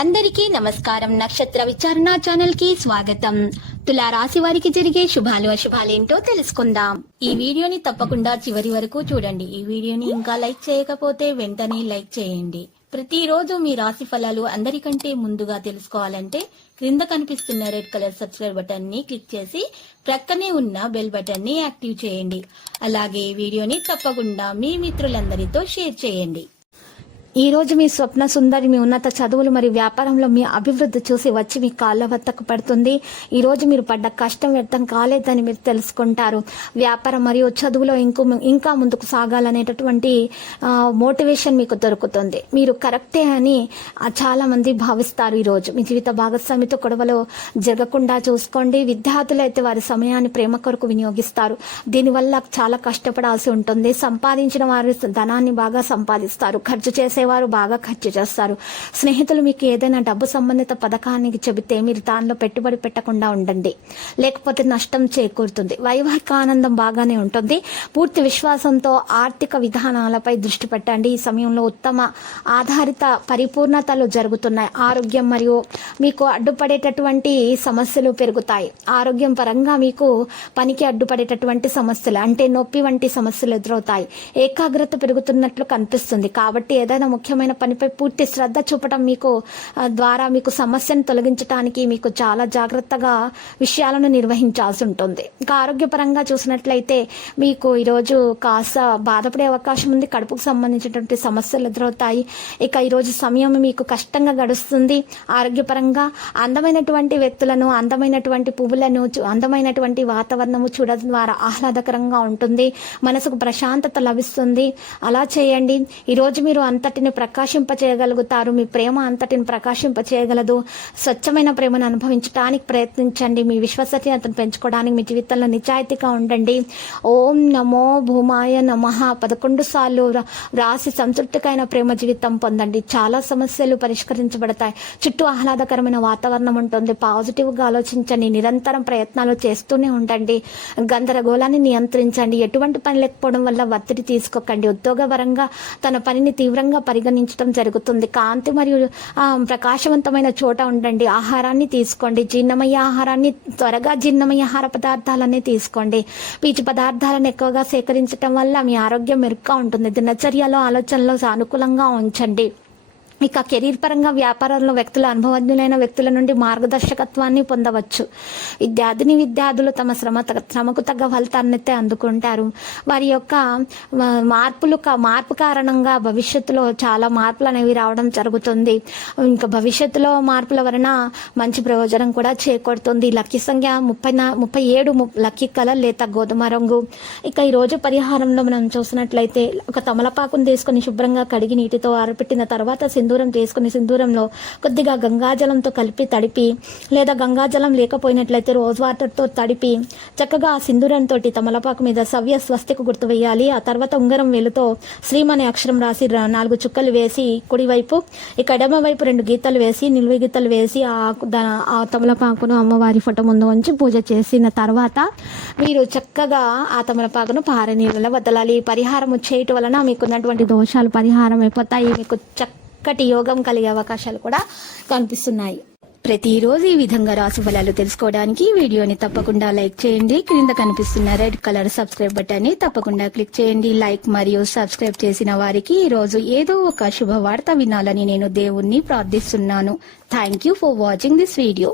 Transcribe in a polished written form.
అందరికీ నమస్కారం. నక్షత్ర విచారణ ఛానల్ కి స్వాగతం. తులా రాశి వారికి జరిగే శుభాలు అశుభాలేంటో తెలుసుకుందాం. ఈ వీడియోని తప్పకుండా చివరి వరకు చూడండి. ఈ వీడియోని ఇంకా లైక్ చేయకపోతే వెంటనే లైక్ చేయండి. ప్రతిరోజు మీ రాశి ఫలాలు అందరికంటే ముందుగా తెలుసుకోవాలంటే క్రింద కనిపిస్తున్న రెడ్ కలర్ సబ్స్క్రైబ్ బటన్ ని క్లిక్ చేసి ప్రక్కనే ఉన్న బెల్ బటన్ ని యాక్టివ్ చేయండి. అలాగే ఈ వీడియోని తప్పకుండా మీ మిత్రులందరితో షేర్ చేయండి. ఈ రోజు మీ స్వప్న సుందరి మీ ఉన్నత చదువులు మరియు వ్యాపారంలో మీ అభివృద్ధి చూసి వచ్చి మీ కాళ్ళ వద్దకు పడుతుంది. ఈ రోజు మీరు పడ్డ కష్టం వ్యర్థం కాలేదని మీరు తెలుసుకుంటారు. వ్యాపారం మరియు చదువులో ఇంకా ముందుకు సాగాలనేటటువంటి మోటివేషన్ మీకు దొరుకుతుంది. మీరు కరెక్టే అని చాలా మంది భావిస్తారు. ఈ రోజు మీ జీవిత భాగస్వామితో గొడవలు జరగకుండా చూసుకోండి. విద్యార్థులు అయితే వారి సమయాన్ని ప్రేమ కొరకు వినియోగిస్తారు. దీనివల్ల చాలా కష్టపడాల్సి ఉంటుంది. సంపాదించిన వారి ధనాన్ని బాగా సంపాదిస్తారు. ఖర్చు చేసేవారు బాగా ఖర్చు చేస్తారు. స్నేహితులు మీకు ఏదైనా డబ్బు సంబంధిత పథకానికి చెబితే మీరు దానిలో పెట్టుబడి పెట్టకుండా ఉండండి, లేకపోతే నష్టం చేకూరుతుంది. వైవాహిక ఆనందం బాగానే ఉంటుంది. పూర్తి విశ్వాసంతో ఆర్థిక విధానాలపై దృష్టి పెట్టండి. ఈ సమయంలో ఉత్తమ ఆధారిత పరిపూర్ణతలు జరుగుతున్నాయి. ఆరోగ్యం మరియు మీకు అడ్డుపడేటటువంటి సమస్యలు పెరుగుతాయి. ఆరోగ్యం పరంగా మీకు పనికి అడ్డుపడేటటువంటి సమస్యలు అంటే నొప్పి వంటి సమస్యలు ఎదురవుతాయి. ఏకాగ్రత పెరుగుతున్నట్లు కనిపిస్తుంది. కాబట్టి ఏదైనా ముఖ్యమైన పనిపై పూర్తి శ్రద్ధ చూపడం ద్వారా మీకు సమస్యను తొలగించడానికి మీకు చాలా జాగ్రత్తగా విషయాలను నిర్వహించాల్సి ఉంటుంది. ఇంకా ఆరోగ్యపరంగా చూసినట్లయితే మీకు ఈరోజు కాస్త బాధపడే అవకాశం ఉంది. కడుపుకు సంబంధించినటువంటి సమస్యలు ఎదురవుతాయి. ఇక ఈరోజు సమయం మీకు కష్టంగా గడుస్తుంది. ఆరోగ్యపరంగా అందమైనటువంటి వ్యక్తులను, అందమైనటువంటి పువ్వులను, అందమైనటువంటి వాతావరణము చూడడం ద్వారా ఆహ్లాదకరంగా ఉంటుంది. మనసుకు ప్రశాంతత లభిస్తుంది. అలా చేయండి. ఈరోజు మీరు అంతటిని ప్రకాశింపచేయగలుగుతారు. మీ ప్రేమ అంతటిని ప్రకాశింపచేయగలదు. స్వచ్ఛమైన ప్రేమను అనుభవించడానికి ప్రయత్నించండి. మీ విశ్వసనీయతను పెంచుకోవడానికి మీ జీవితంలో నిజాయితీగా ఉండండి. ఓం నమో భూమాయ నమః 11 సార్లు రాసి సంతృప్తికైన ప్రేమ జీవితం పొందండి. చాలా సమస్యలు పరిష్కరించబడతాయి. చుట్టూ ఆహ్లాదకరమైన వాతావరణం ఉంటుంది. పాజిటివ్గా ఆలోచించండి. నిరంతరం ప్రయత్నాలు చేస్తూనే ఉండండి. గందరగోళాన్ని నియంత్రించండి. ఎటువంటి పని లేకపోవడం వల్ల ఒత్తిడి తీసుకోకండి. ఉద్యోగపరంగా తన పనిని తీవ్రంగా పరిగణించడం జరుగుతుంది. కాంతి మరియు ప్రకాశవంతమైన చోట ఉండండి. ఆహారాన్ని తీసుకోండి. త్వరగా జీర్ణమయ్యే ఆహార పదార్థాలన్నీ తీసుకోండి. పీచు పదార్థాలను ఎక్కువగా సేకరించడం వల్ల మీ ఆరోగ్యం మెరుగ్గా ఉంటుంది. దినచర్యలో ఆలోచనలో సానుకూలంగా ఉంచండి. ఇక కెరీర్ పరంగా వ్యాపారంలో అనుభవజ్ఞులైన వ్యక్తుల నుండి మార్గదర్శకత్వాన్ని పొందవచ్చు. విద్యార్థులు తమ శ్రమకు తగ్గ ఫలితాన్నైతే అందుకుంటారు. వారి యొక్క మార్పు కారణంగా భవిష్యత్తులో చాలా మార్పులు అనేవి రావడం జరుగుతుంది. ఇంకా భవిష్యత్తులో మార్పుల వలన మంచి ప్రయోజనం కూడా చేకూరుతుంది. లక్కీ సంఖ్య 37, లక్కీ కలర్ లేత గోధుమ రంగు. ఇక ఈరోజు పరిహారంలో మనం చూసినట్లయితే ఒక తమలపాకును తీసుకుని శుభ్రంగా కడిగి నీటితో ఆరబెట్టిన తర్వాత సింధూరం తీసుకుని సింధూరంలో కొద్దిగా గంగాజలంతో కలిపి తడిపి, లేదా గంగాజలం లేకపోయినట్లయితే రోజ్ వాటర్తో తడిపి చక్కగా ఆ సింధూరంతో తమలపాకు మీద సవ్య స్వస్తికి గుర్తు వేయాలి. ఆ తర్వాత ఉంగరం వేలుతో శ్రీం అనే అక్షరం రాసి 4 చుక్కలు వేసి కుడివైపు ఇక ఎడమ వైపు 2 గీతలు వేసి నిలువ గీతలు వేసి ఆ తమలపాకును అమ్మవారి ఫోటో ముందు ఉంచి పూజ చేసిన తర్వాత మీరు చక్కగా ఆ తమలపాకును పారనీళ్ళలో వదలాలి. పరిహారం చేయటం వలన మీకున్నటువంటి దోషాలు పరిహారం అయిపోతాయి. మీకు చక్కటి యోగం కలిగే అవకాశాలు కూడా కనిపిస్తున్నాయి. ప్రతిరోజు ఈ విధంగా రాశి ఫలాలు తెలుసుకోవడానికి వీడియోని తప్పకుండా లైక్ చేయండి. క్రింద కనిపిస్తున్న రెడ్ కలర్ సబ్స్క్రైబ్ బటన్ ని తప్పకుండా క్లిక్ చేయండి. లైక్ మరియు సబ్స్క్రైబ్ చేసిన వారికి ఈ రోజు ఏదో ఒక శుభవార్త వినాలని నేను దేవుణ్ణి ప్రార్థిస్తున్నాను. Thank you for watching this video.